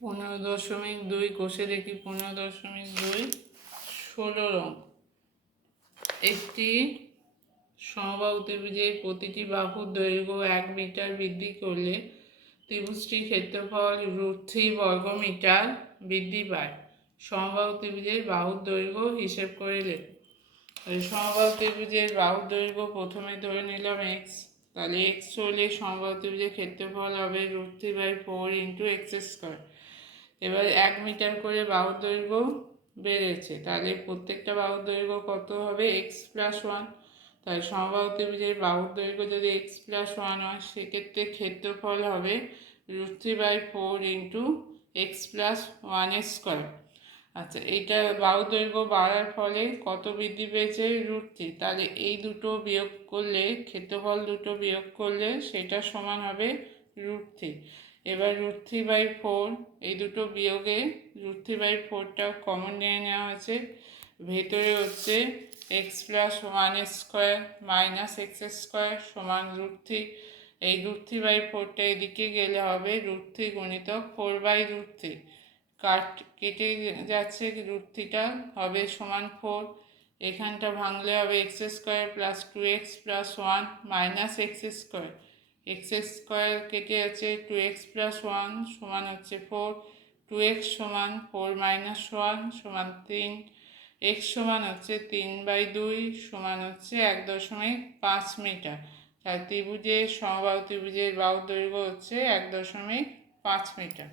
15.2 কষে দেখি 15.2 16 রং। একটি সমবাহু ত্রিভুজের প্রতিটি বাহুর দৈর্ঘ্য 1 মিটার বৃদ্ধি করলে ত্রিভুজটির ক্ষেত্রফল √3 বর্গমিটার বৃদ্ধি পায়। সমবাহু ত্রিভুজের বাহুর দৈর্ঘ্য হিসেব করে লেখো। সমবাহু ত্রিভুজের বাহুর দৈর্ঘ্য প্রথমে ধরে নিলাম x, তাহলে x হলে সমবাহু ত্রিভুজের ক্ষেত্রফল হবে √3/4 × x²। এবার 1 মিটার করে বাহুর দৈর্ঘ্য বেড়েছে, তাহলে প্রত্যেকটা বাহুর দৈর্ঘ্য কত হবে x+1। তাই সমবাহু ত্রিভুজের বাহুর দৈর্ঘ্য যদি x+1 হয়, সেক্ষেত্রে ক্ষেত্রফল হবে √3/4 × x+1²। আচ্ছা, এইটা বাহু দৈর্ঘ্য বাড়ার ফলে কত বৃদ্ধি পেয়েছে √3, তাহলে এই দুটো বিয়োগ করলে, ক্ষেত্রফল দুটো বিয়োগ করলে সেটা সমান হবে √3। এবার √3/4 এই দুটো বিয়োগে √3/4টা কমন নিয়ে নেওয়া হয়েছে, ভেতরে হচ্ছে x+1² -x² সমান √3। এই √3/4টা এদিকে গেলে হবে √3 গুণিতক 4/√3, কেটে যাচ্ছে, √3টা হবে সমান 4। এখানটা ভাঙলে হবে x² + 2x + 1 -x²। x² কেটে যাচ্ছে, 2x + 1 সমান হচ্ছে 4, 2x সমান 4 - 1 সমান 3, x সমান হচ্ছে 3/2 সমান হচ্ছে 1.5 মিটার। তাই সমবাহু ত্রিভুজের বাহুর দৈর্ঘ্য হচ্ছে 1.5 মিটার।